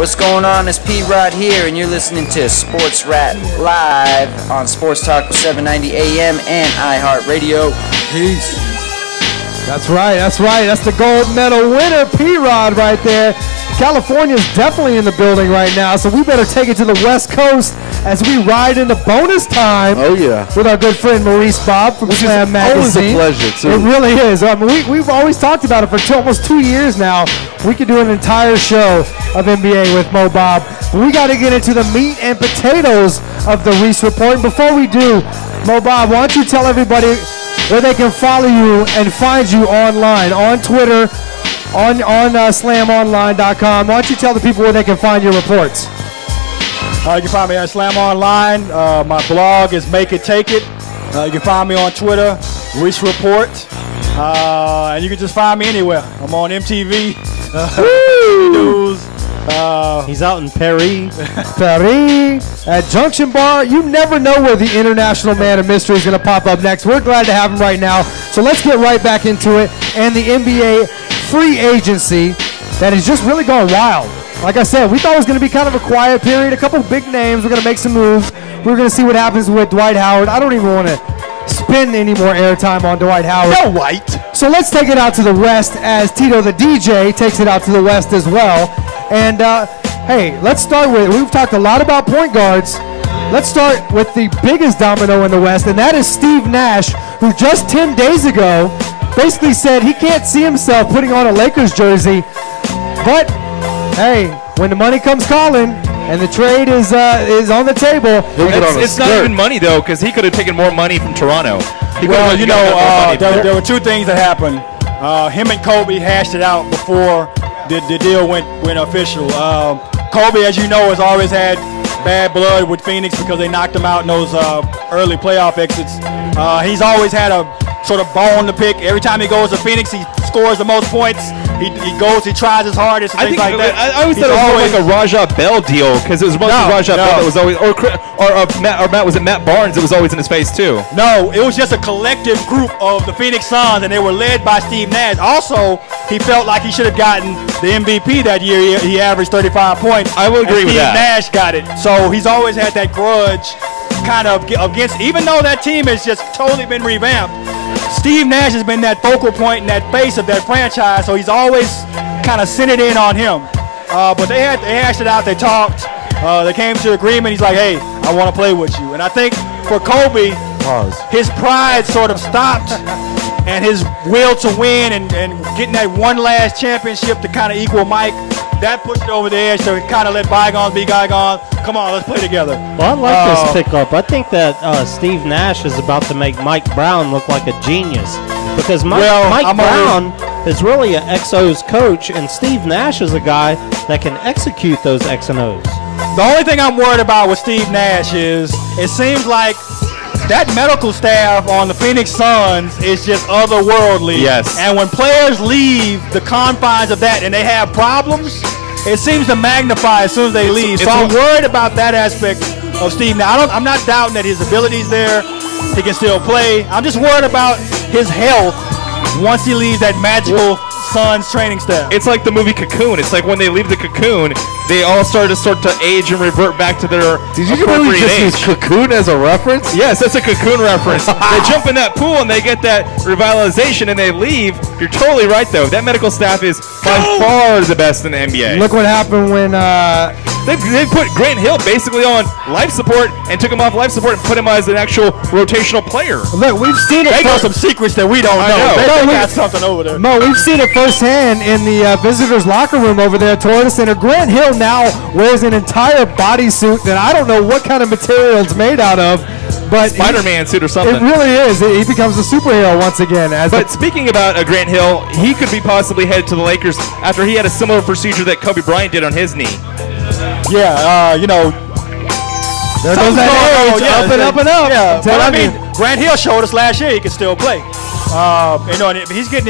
What's going on? It's P-Rod here, and you're listening to Sports Rat Live on Sports Talk 790 AM and iHeartRadio. Peace. That's right. That's the gold medal winner, P-Rod, right there. California's definitely in the building right now, so we better take it to the West Coast as we ride into bonus time. Oh, yeah. With our good friend Maurice Bobb from Slam Magazine. Always a pleasure, too. It really is. I mean, we've always talked about it for almost 2 years now. We could do an entire show of NBA with Mo Bobb. But we got to get into the meat and potatoes of the Reese Report. And before we do, Mo Bobb, why don't you tell everybody where they can follow you and find you online, on Twitter, on slamonline.com. Why don't you tell the people where they can find your reports? You can find me at Slam Online. My blog is Make It Take It. You can find me on Twitter, Reese Report. And you can just find me anywhere. I'm on MTV, News. He's out in Paris. At Junction Bar. You never know where the international man of mystery is going to pop up next. We're glad to have him right now. So let's get right back into it. And the NBA free agency that is just really going wild. Like I said, we thought it was going to be kind of a quiet period. A couple big names. We're going to make some moves. We're going to see what happens with Dwight Howard. I don't even want to spend any more airtime on Dwight Howard. No, White. So let's take it out to the West as Tito the DJ takes it out to the West as well. And, hey, let's start with, we've talked a lot about point guards. Let's start with the biggest domino in the West, and that is Steve Nash, who just 10 days ago basically said he can't see himself putting on a Lakers jersey. But, hey, when the money comes calling and the trade is on the table. It's not even money, though, because he could have taken more money from Toronto. Well, you know, there were two things that happened. Him and Kobe hashed it out before the deal went official. Kobe, as you know, has always had bad blood with Phoenix because they knocked him out in those early playoff exits. He's always had a sort of bone to pick. Every time he goes to Phoenix, he scores the most points. He tries his hardest, and things like that. I always thought it was more like a Raja Bell deal because it was mostly Raja Bell that was always, Matt Barnes that was always in his face too. No, it was just a collective group of the Phoenix Suns, and they were led by Steve Nash. Also, he felt like he should have gotten the MVP that year. He averaged 35 points. I will agree with that. Steve Nash got it. So he's always had that grudge kind of against, even though that team has just totally been revamped. Steve Nash has been that focal point and that face of that franchise, so he's always kind of centered in on him. But they hashed it out. They talked. They came to agreement. He's like, hey, I want to play with you. And I think for Kobe, his pride sort of stopped, and his will to win and getting that one last championship to kind of equal Mike, that pushed it over the edge to kind of let bygones be bygones. Come on, let's play together. Well, I like this pickup. I think that Steve Nash is about to make Mike Brown look like a genius because Mike Brown is really an XO's coach, and Steve Nash is a guy that can execute those X and O's. The only thing I'm worried about with Steve Nash is it seems like that medical staff on the Phoenix Suns is just otherworldly. Yes. And when players leave the confines of that and they have problems, it seems to magnify as soon as they leave. So I'm worried about that aspect of Steve. Now, I'm not doubting that his ability's there. He can still play. I'm just worried about his health once he leaves that magical Suns training staff. It's like the movie Cocoon. It's like when they leave the cocoon, they all start to age and revert back to their Did you really just use Cocoon as a reference? Yes, that's a Cocoon reference. They jump in that pool and they get that revitalization and they leave. You're totally right, though. That medical staff is by far the best in the NBA. Look what happened when they put Grant Hill basically on life support and took him off life support and put him as an actual rotational player. Look, we've seen it. They got some secrets that we don't know. They got something over there. Mo, we've seen it firsthand in the visitors' locker room over there at Toyota Center. Grant Hill now wears an entire bodysuit that I don't know what kind of material it's made out of. But Spider-Man suit or something. It really is. He becomes a superhero once again. But speaking about Grant Hill, he could be possibly headed to the Lakers after he had a similar procedure that Kobe Bryant did on his knee. Yeah, you know. There goes that age, up and up and up. Yeah, but I mean, Grant Hill showed us last year he can still play. You know, and if he's getting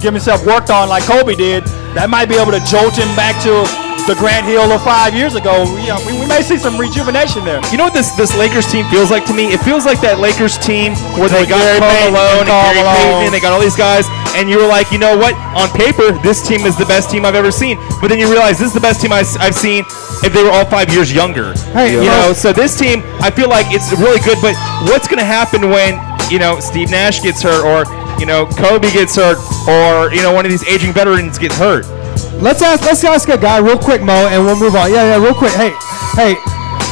himself worked on like Kobe did, that might be able to jolt him back to the Grant Hill of 5 years ago. We may see some rejuvenation there. You know what this Lakers team feels like to me? It feels like that Lakers team where they got Karl Malone and Gary Payton, and they got all these guys, and you were like, you know what? On paper, this team is the best team I've ever seen. But then you realize this is the best team I've seen if they were all 5 years younger. Hey, you know, so this team, I feel like it's really good. But what's going to happen when, Steve Nash gets hurt, or, Kobe gets hurt, or, one of these aging veterans gets hurt? Let's ask a guy real quick, Mo, and we'll move on. Yeah, real quick. Hey,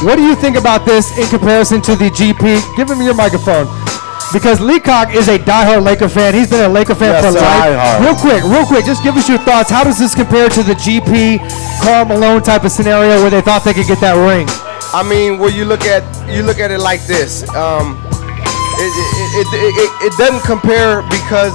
what do you think about this in comparison to the GP? Give him your microphone. Because Leacock is a diehard Laker fan. He's been a Laker fan for life. Real quick, just give us your thoughts. How does this compare to the GP, Karl Malone type of scenario where they thought they could get that ring? I mean, well, you look at it like this. It doesn't compare because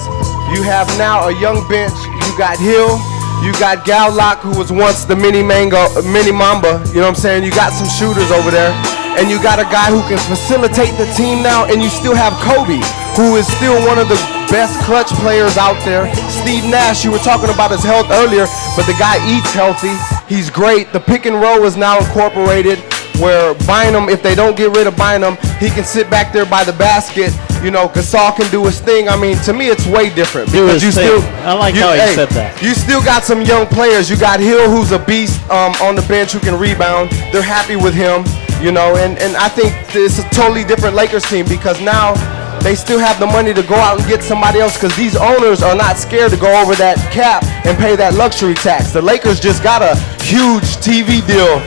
you have now a young bench. You got Hill. You got Gallock, who was once the mini Mamba, you know what I'm saying? You got some shooters over there. And you got a guy who can facilitate the team now, and you still have Kobe, who is still one of the best clutch players out there. Steve Nash, you were talking about his health earlier, but the guy eats healthy. He's great. The pick and roll is now incorporated, where Bynum, if they don't get rid of Bynum, he can sit back there by the basket. Gasol can do his thing. I mean, to me, it's way different. Because I like how he said that. You still got some young players. You got Hill, who's a beast on the bench, who can rebound. They're happy with him, and I think it's a totally different Lakers team because now they still have the money to go out and get somebody else because these owners are not scared to go over that cap and pay that luxury tax. The Lakers just got a huge TV deal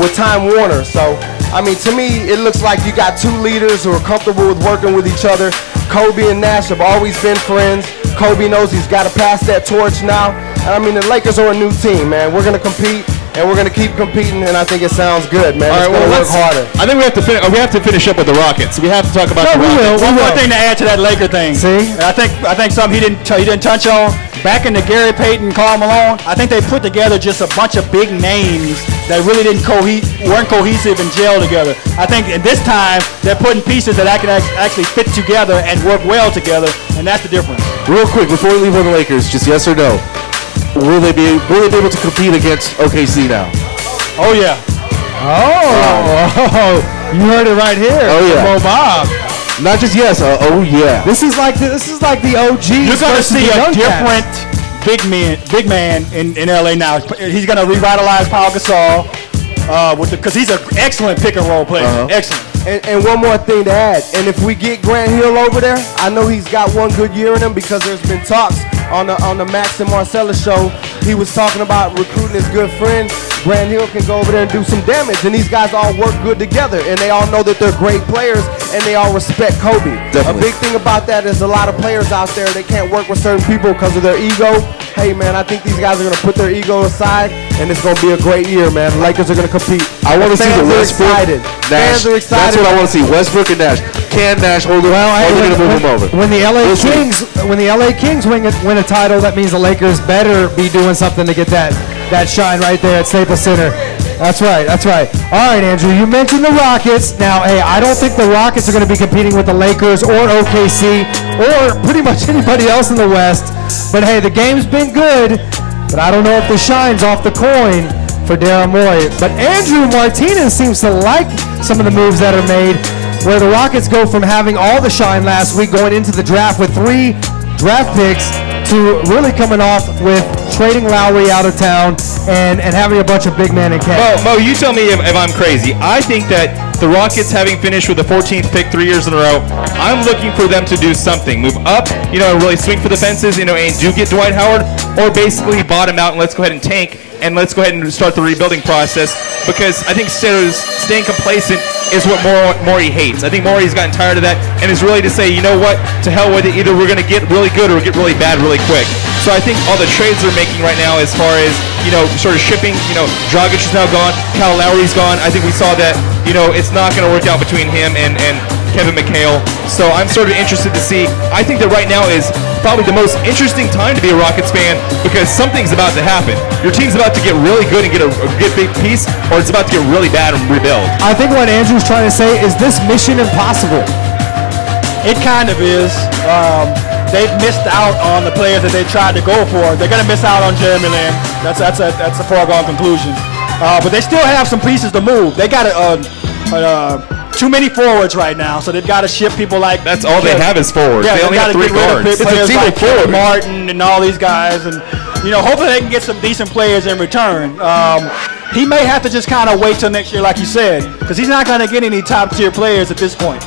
with Time Warner. So, I mean, to me, it looks like you got two leaders who are comfortable with working with each other. Kobe and Nash have always been friends. Kobe knows he's got to pass that torch now. And I mean, the Lakers are a new team, man. We're going to compete. And we're going to keep competing, and I think it sounds good, man. All right, we'll work harder. I think we have to finish up with the Rockets. We have to talk about the Rockets. One more thing to add to that Laker thing. See? I think something he didn't touch on. Back in the Gary Payton, Karl Malone, I think they put together just a bunch of big names that really weren't cohesive and gel together. I think at this time they're putting pieces that can actually fit together and work well together, and that's the difference. Real quick, before we leave on the Lakers, just yes or no. Will they be able to compete against OKC now? Oh yeah. Oh, you heard it right here. Oh yeah. Mo Bobb. Not just yes. Oh yeah. This is like the OG. You're gonna see a different big man in LA now. He's gonna revitalize Pau Gasol because he's an excellent pick and roll player. Excellent. And one more thing to add, and if we get Grant Hill over there, I know he's got one good year in him because there's been talks on the Max and Marcellus show. He was talking about recruiting his good friend. Grant Hill can go over there and do some damage, and these guys all work good together, and they all know that they're great players, and they all respect Kobe. Definitely. A big thing about that is a lot of players out there, they can't work with certain people because of their ego. Hey, man, I think these guys are going to put their ego aside, and it's going to be a great year, man. The Lakers are going to compete. I want to see the Westbrook, Nash. Fans are excited. That's what I want to see, Westbrook and Nash. Can Nash hold it? Well, are they going to move him over? When the LA Kings win a title, that means the Lakers better be doing something to get that shine right there at Staples Center. That's right. All right, Andrew, you mentioned the Rockets. Now, hey, I don't think the Rockets are going to be competing with the Lakers or OKC or pretty much anybody else in the West. But, hey, the game's been good, but I don't know if the shine's off the coin for Daryl Morey. But Andrew Martinez seems to like some of the moves that are made, where the Rockets go from having all the shine last week going into the draft with 3 draft picks to really coming off with trading Lowry out of town and having a bunch of big men in camp. Mo, you tell me if I'm crazy. I think that the Rockets, having finished with the 14th pick 3 years in a row, I'm looking for them to do something. Move up, and really swing for the fences, and do get Dwight Howard, or basically bottom out and let's go ahead and tank, and let's go ahead and start the rebuilding process, because I think staying complacent is what Morey hates. I think Morey's gotten tired of that and is really to say, you know what, to hell with it. Either we're going to get really good or get really bad really quick. So I think all the trades they're making right now as far as, sort of shipping, Dragic is now gone, Kyle Lowry's gone. I think we saw that, it's not going to work out between him and Kevin McHale. So I'm sort of interested to see. I think that right now is probably the most interesting time to be a Rockets fan because something's about to happen. Your team's about to get really good and get a big piece, or it's about to get really bad and rebuild. I think what Andrew's trying to say is this mission impossible. It kind of is. they've missed out on the players that they tried to go for. They're going to miss out on Jeremy Lin. That's a foregone conclusion. But they still have some pieces to move. They got too many forwards right now, so they've got to ship people like. That's all they have is forwards. Yeah, they only have 3 guards. It's players like Kevin Martin and all these guys, and hopefully they can get some decent players in return. He may have to just kind of wait till next year, like you said, because he's not going to get any top-tier players at this point.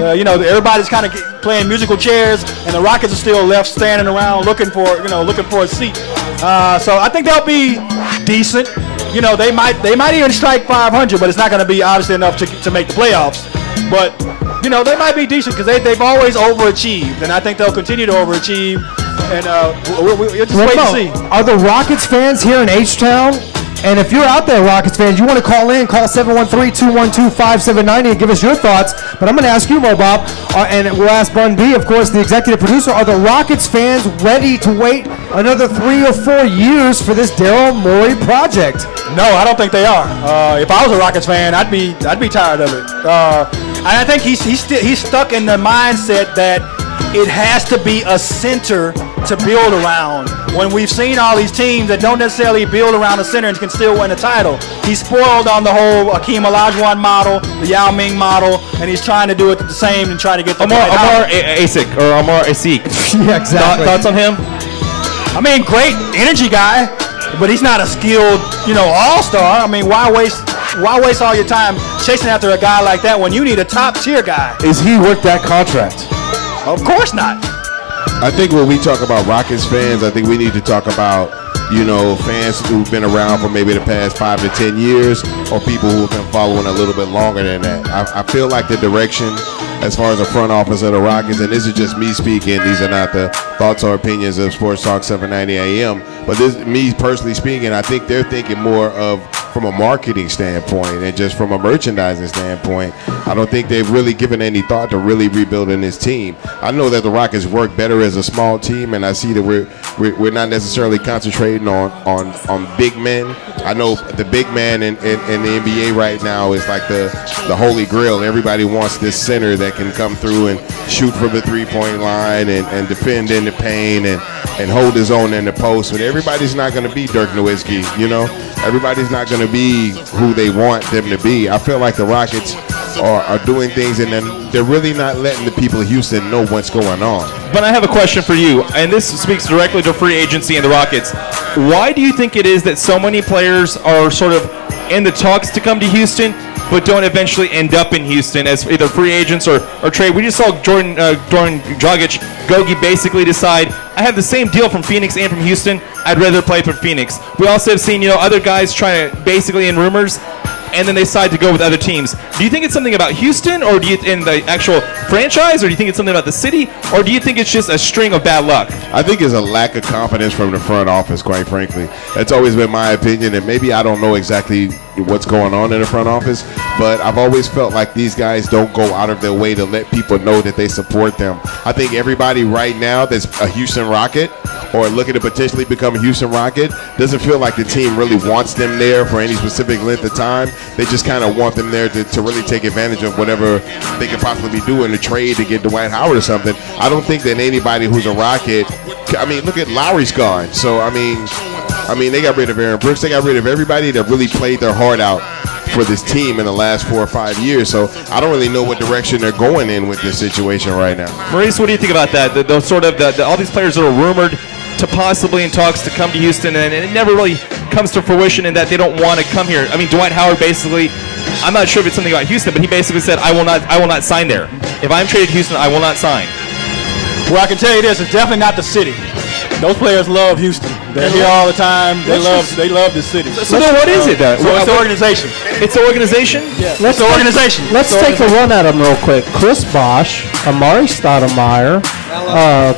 Everybody's kind of playing musical chairs, and the Rockets are still left standing around looking for a seat. So I think they'll be decent. They might even strike 500, but it's not going to be obviously enough to make the playoffs. But they might be decent because they've always overachieved, and I think they'll continue to overachieve. And we'll just wait and see. Are the Rockets fans here in H-Town? And if you're out there, Rockets fans, you want to call in, call 713-212-5790 and give us your thoughts. But I'm going to ask you, Mo Bob, and we'll ask Bun B, of course, the executive producer, are the Rockets fans ready to wait another 3 or 4 years for this Daryl Morey project? No, I don't think they are. If I was a Rockets fan, I'd be tired of it. And I think he's stuck in the mindset that it has to be a center to build around. When we've seen all these teams that don't necessarily build around a center and can still win a title, he's spoiled on the whole Akeem Olajuwon model, the Yao Ming model, and he's trying to do it the same and try to get the Amar Asik. Yeah, exactly. Thoughts on him? I mean, great energy guy, but he's not a skilled, all-star. I mean, why waste all your time chasing after a guy like that when you need a top-tier guy? Is he worth that contract? Of course not. I think when we talk about Rockets fans, I think we need to talk about, fans who've been around for maybe the past 5 to 10 years or people who have been following a little bit longer than that. I feel like the direction as far as the front office of the Rockets, and this is just me speaking, these are not the thoughts or opinions of Sports Talk 790 AM, but this me personally speaking, I think they're thinking more of from a marketing standpoint and just from a merchandising standpoint. I don't think they've really given any thought to really rebuilding this team. I know that the Rockets work better as a small team, and I see that we're not necessarily concentrating on big men. I know the big man in the NBA right now is like the holy grail. Everybody wants this center that can come through and shoot from the three-point line and defend in the paint and hold his own in the post. But everybody's not going to be Dirk Nowitzki, Everybody's not going to be who they want them to be. I feel like the Rockets are doing things, and then they're really not letting the people of Houston know what's going on. But I have a question for you, and this speaks directly to free agency and the Rockets. Why do you think it is that so many players are sort of in the talks to come to Houston, but don't eventually end up in Houston as either free agents or trade? We just saw Jordan Dragic, Gogi basically decide, I have the same deal from Phoenix and from Houston, I'd rather play for Phoenix. We also have seen other guys trying to basically in rumors, and then they decide to go with other teams. Do you think it's something about Houston, or do you in the actual franchise, or do you think it's something about the city, or do you think it's just a string of bad luck? I think it's a lack of confidence from the front office, quite frankly. That's always been my opinion, and maybe I don't know exactly what's going on in the front office, but I've always felt like these guys don't go out of their way to let people know that they support them. I think everybody right now that's a Houston Rocket or looking to potentially become a Houston Rocket doesn't feel like the team really wants them there for any specific length of time. They just kind of want them there to really take advantage of whatever they could possibly do in a trade to get Dwight Howard or something. I don't think that anybody who's a Rocket, look at Lowry's gone. So, I mean, they got rid of Aaron Brooks. They got rid of everybody that really played their heart out for this team in the last 4 or 5 years. So I don't really know what direction they're going in with this situation right now. Maurice, what do you think about that? All these players that are rumored to possibly in talks to come to Houston, and it never really comes to fruition in that they don't want to come here. I mean, Dwight Howard basically, I'm not sure if it's something about Houston, but he basically said, I will not sign there. If I'm traded to Houston, I will not sign. Well, I can tell you this, it's definitely not the city. Those players love Houston. They're here all the time. They love the city. So then what is it then? So it's the organization. It's the organization? Yeah. It's the organization. Let's take a run at them real quick. Chris Bosh, Amari Stoudemire,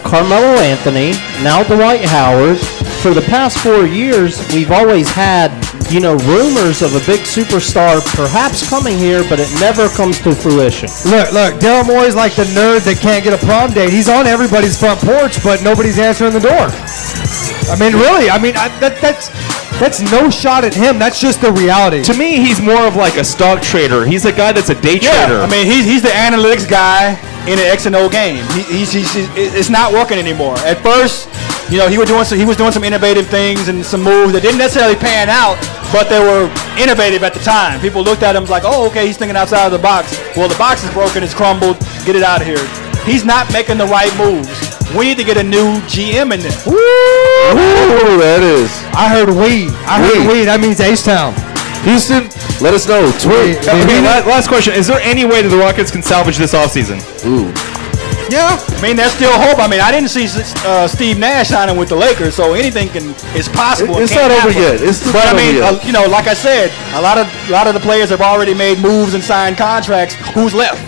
Carmelo Anthony, now Dwight Howard. For the past 4 years, we've always had, rumors of a big superstar perhaps coming here, but it never comes to fruition. Look, Daryl Morey's like the nerd that can't get a prom date. He's on everybody's front porch, but nobody's answering the door. I mean, really, that's no shot at him. That's just the reality. To me, he's more of like a stock trader. He's a guy that's a day trader. I mean, he's the analytics guy. in an X and O game. It's not working anymore. At first, you know, he was doing some innovative things and some moves that didn't necessarily pan out, but they were innovative at the time. People looked at him like, oh, okay, he's thinking outside of the box. Well, the box is broken, it's crumbled, get it out of here. He's not making the right moves. We need to get a new GM in there. Ooh, that is. I heard we. That means H-Town. Houston, let us know. Tweet. Okay, last question. Is there any way that the Rockets can salvage this offseason? Ooh. Yeah, I mean, there's still hope. I mean, I didn't see Steve Nash signing with the Lakers, so anything is possible. It's not over yet. But I mean, you know, like I said, a lot of the players have already made moves and signed contracts. Who's left?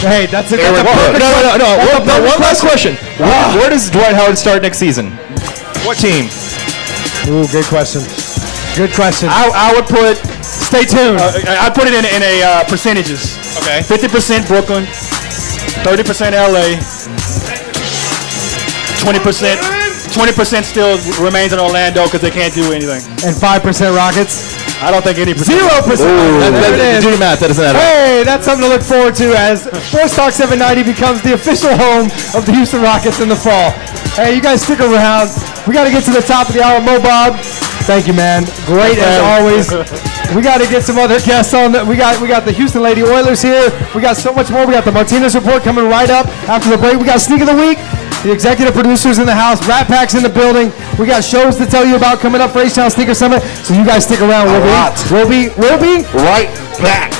Hey, that's a No. One last question. Where does Dwight Howard start next season? What team? Ooh, good question. Good question. I would put. Stay tuned. I'd put it in a percentages. Okay. 50% Brooklyn, 30% LA, 20% still remains in Orlando because they can't do anything. And 5% Rockets. I don't think any 0%. There it is. Do your math. That doesn't matter. Hey, that's something to look forward to as Sports Talk 790 becomes the official home of the Houston Rockets in the fall. Hey, you guys stick around. We got to get to the top of the hour. Mo Bob, thank you, man. Great as always. We got to get some other guests on. We got the Houston Lady Oilers here. We got so much more. We got the Martinez Report coming right up after the break. We got Sneak of the Week. The executive producers in the house, Rat Pack's in the building. We got shows to tell you about coming up for H-Town Sneaker Summit. So you guys stick around. We'll be right back.